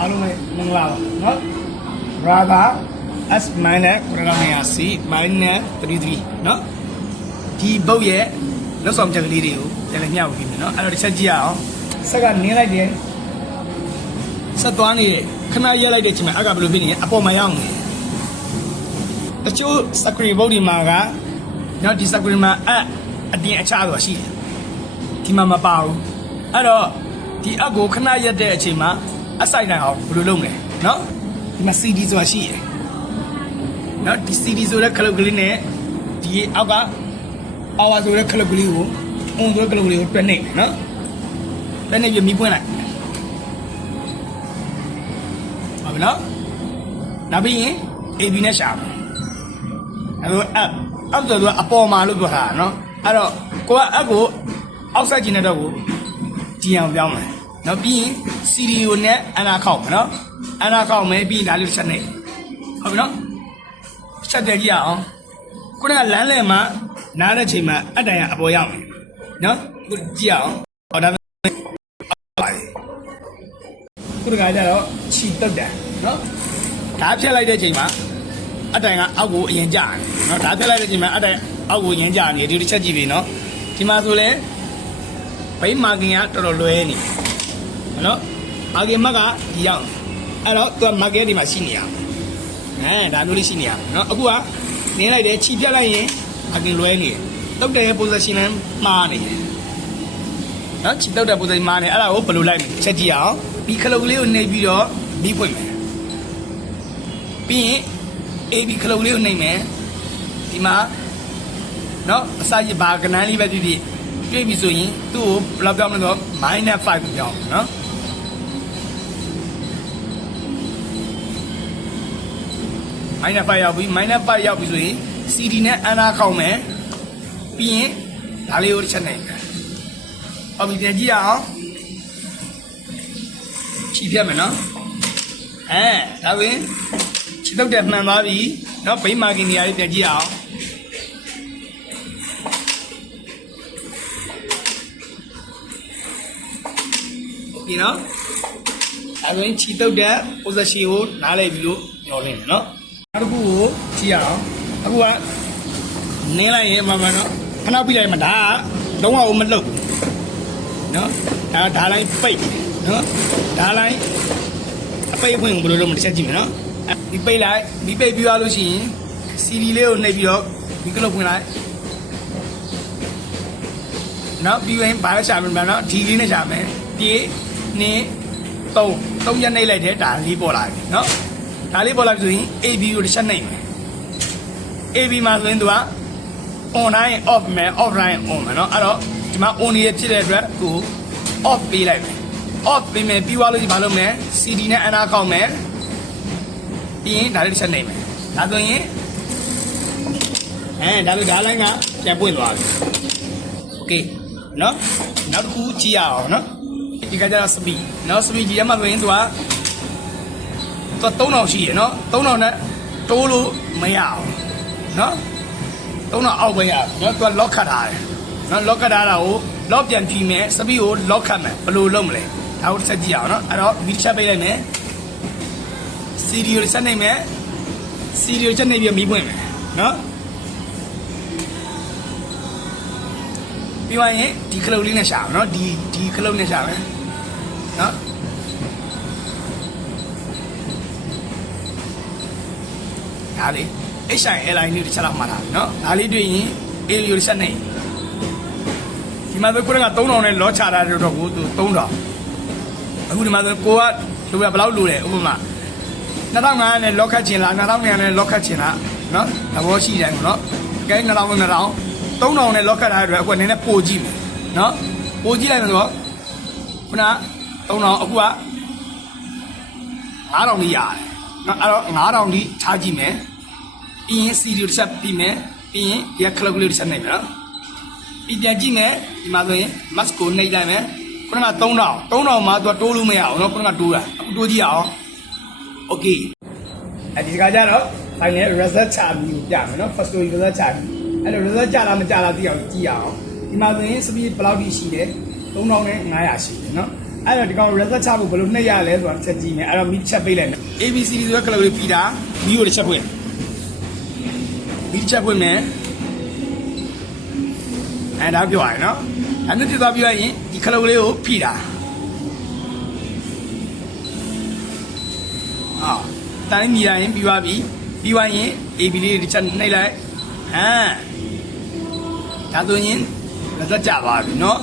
အားလုံးမင်္ဂလာပါနော် brother s minus 900 c minus 33နော်ဒီဘုတ်ရဲ့လောက်ဆောင်ချက်ကလေးတွေကိုပြန်လည်မျှဝေပေးမယ်နော်အဲ့တော့တစ်ချက်ကြည့်ရအောင်ဆက်ကနင်းလိုက်တယ်ဆက်သွားနေတယ်ခဏရက်လိုက်တဲ့အချိန်မှာအကဘယ်လိုဖြစ်နေလဲအပေါ်မှာရောက်နေတချို့ screen ဘုတ်ဒီမှာကနော်ဒီ screen မှာအတင်းအချဆိုတာရှိတယ်ဒီမှာမပါဘူးအဲ့တော့ဒီအကိုခဏရက်တဲ့အချိန်မှာအဆိုင်နိုင်အောင်ဘယ်လိုလုပ်မလဲနော်ဒီမှာ CD ဆိုတာရှိတယ်နော်ဒီ CD ဆိုတဲ့ခလုတ်ကလေးနဲ့ဒီအောက်က power ဆိုတဲ့ခလုတ်ကလေးကို on ဆိုတဲ့ခလုတ်ကလေးကိုတွဲနေနော်တွဲနေပြီးမီးပွင့်လိုက်ဟုတ်ပြီနော်နောက်ပြီးရင် AB နဲ့ရှာမယ်အဲ့တော့ up ဆိုတော့အပေါ်မှာလို့ပြောတာနော်အဲ့တော့ကိုကအကိုအောက်ဆက်ကျင်တဲ့တော့ကိုကြည်အောင်ပြောင်းမယ်နော်ပြီးရင် CD ကိုနဲ့အနာခောက်မယ်နော်အနာခောက်မယ်ပြီးရင်ဒါလေးချက်နေဟုတ်ပြီနော်ချက်တယ်ကြည့်အောင်ခုနကလမ်းလည်မှာနားတဲ့ချိန်မှာအတိုင်ကအပေါ်ရောက်မယ်နော်ခုကြည့်အောင်ဟောဒါခုနကကြတော့ခြိတုတ်တယ်နော်ဓာတ်ဖြတ်လိုက်တဲ့ချိန်မှာအတိုင်ကအောက်ကိုအရင်ကျတယ်နော်ဓာတ်ဖြတ်လိုက်တဲ့ချိန်မှာအတိုင်အောက်ကိုအရင်ကျနေဒီတစ်ချက်ကြည့်ပြီနော်ဒီမှာဆိုလဲဘိန်းမာကင်ကတော်တော်လွဲနေနော်မာကင်မကဒီရောက်အဲ့တော့သူကမာကင်ဒီမှာရှိနေရဒါမျိုးလေးရှိနေရနော်အခုကနင်းလိုက်တယ်ခြိပြတ်လိုက်ရင်မာကင်လွဲနေတုတ်တဲ့ position နဲ့မှားနေတယ်နော်ခြိတုတ်တဲ့ position မှားနေအဲ့ဒါကိုဘယ်လိုလိုက်မလဲချက်ကြည့်အောင်ဒီခလုတ်ကလေးကိုနှိပ်ပြီးတော့မီးဖွင့်မယ်ပြီးရင် AB ခလုတ်လေးကိုနှိပ်မယ်ဒီမှာနော်အစာရဘာကနန်းလေးပဲဖြစ်ဖြစ်တွေ့ပြီဆိုရင်သူ့ကိုဘယ်လောက်ပြောင်းမလဲဆိုတော့ -5 ကိုပြောင်းနော်-5 ရောက်ပြီ-5 ရောက်ပြီဆိုရင် CD နဲ့အနာခောက်မယ်ပြီးရင်ဒါလေးကိုတစ်ချက်နိုင်တယ်ဟုတ်ပြီပြန်ကြည့်ရအောင်ခြိဖြတ်မယ်နော်ဒါဆိုရင်ခြိတုတ်တယ်မှန်သွားပြီနော်ဘိန်းမာကင်နေရာလေးပြန်ကြည့်ရအောင်ဒီနော်ဒါဆိုရင်ခြိတုတ်တဲ့ position ကိုနားလိုက်ပြီလို့ညော်လင်းတယ်နော်နောက်တစ်ခုကိုကြည့်ရအောင်အခုကနင်းလိုက်ရင်မှန်မှန်နော်ခဏပြလိုက်မှဒါကလုံးဝမလှုပ်ဘူးနော်ဒါလိုက်ပိတ်နော်ဒါလိုက်အပိတ်ဖွင့်ဘယ်လိုလုပ်မလဲတစ်ချက်ကြည့်မယ်နော်ဒီပိတ်လိုက်ဒီပိတ်ပြီးသွားလို့ရှိရင် CD လေးကိုနှိပ်ပြီးတော့ဒီကလုတ်ဖွင့်လိုက်နော်ပြီးရင်ဘာလဲရှာမယ်နော်ဒီလေးနဲ့ရှာမယ်ပြေးနေ3ရက်နှိပ်လိုက်တယ်ဒါလေးပေါ်လာပြီနော်ဒါလေးပေါ်လာပြီဆိုရင် AB ကိုတစ်ချက်နှိပ်မယ် AB မှာဆိုရင်သူက on တိုင်း off မယ် off တိုင်း on မယ်နော်အဲ့တော့ဒီမှာ on ရဖြစ်တဲ့အတွက်ကို off ပေးလိုက်မယ် off ပေးမယ်ပြီးသွားလို့ဒီမှာလုပ်မယ် CD နဲ့အနာခောက်မယ်ပြီးရင်ဒါလေးတစ်ချက်နှိပ်မယ်ဒါဆိုရင်ဒါလိုဒါလိုင်းကပြန်ပွင့်သွားပြီ okay နော်နောက်တစ်ခုကြည့်ရအောင်နော်ဒီကကြတော့ speed နော် speed ကြီးရမှာဆိုရင်သူက3000ရှိရနော်3000နဲ့တိုးလို့မရအောင်နော်3000အောက်ပဲရနော်သူက lock ခတ်ထားတယ်နော် lock ခတ်ထားတာကို lock ပြန်ဖြီးမယ် speed ကို lock ခတ်မယ်ဘယ်လိုလုပ်မလဲဒါကိုတစ်ချက်ကြည့်အောင်နော်အဲ့တော့ video ချက်ပေးလိုက်မယ် CD ကိုစက်နေမယ် CD ကိုချက်နေပြီးမီးပွင့်မယ်နော်ပြီးသွားရင်ဒီခလုတ်လေးနဲ့ရှာမယ်နော်ဒီခလုတ်နဲ့ရှာမယ်နော်ဒါလေး HILI လေးတစ်ချက်လောက်မှတ်ထားပြီနော်ဒါလေးတွေ့ရင် A ကိုဆက်နေဒီမှာဆိုကိုယ်က3000နဲ့လောချတာတော့ကိုသူ3000အခုဒီမှာဆိုကိုကလူကဘယ်လောက်လိုလဲဥပမာ2500နဲ့လောခတ်ချင်လား2500နဲ့လောခတ်ချင်လားနော်သဘောရှိတယ်နော်ကဲ2000 3000နဲ့လောခတ်ထားတဲ့အတွက်အခုနည်းနည်းပိုကြည့်မယ်နော်ပိုကြည့်လိုက်မယ်ဆိုတော့ခုန3000အခုက9000ကြီးရတယ်နော်အဲ့တော့9000ကြီးချကြည့်မယ်ပြီးရင် CD တစ်ချက်ပြီးမယ်ပြီးရင်ဒီကခလုတ်ကလေးတစ်ချက်နှိပ်မယ်နော်ပြီးပြန်ကြည့်မယ်ဒီမှာဆိုရင် mask ကိုနှိပ်လိုက်မယ်ခုနက3000မှာသူကတိုးလို့မရအောင်နော်ခုနကတိုးတာအခုတိုးကြည့်အောင် okay ဒီကကြတော့ final result ချပြီးပြမယ်နော် first story result ချပြီးအဲ့လို result ကြလားမကြလားသိအောင်ကြည့်အောင်ဒီမှာဆိုရင် speed ဘယ်လောက်ထိရှိလဲ3500ရှိတယ်နော် အဲ့တော့ဒီကောင် reset ချဖို့ဘယ်လိုနှိပ်ရလဲဆိုတာချက်ကြည့်မယ်အဲ့တော့မီးချက်ပေးလိုက်မယ် ABCD ဆိုတဲ့ကလပ်လေးပြီးတာမီးကိုတစ်ချက်ဖွင့်မီးတစ်ချက်ဖွင့်မယ်အဲ့ဒါပြောရရင်နော်အဲ့ဒါပြသွားပြီးရင်ဒီကလပ်လေးကိုဖိတာတိုင်းမြည်ရင်ပြီးသွားပြီပြီးသွားရင် AB လေးတစ်ချက်နှိပ်လိုက်ဒါဆိုရင် reset ကြပါပြီနော်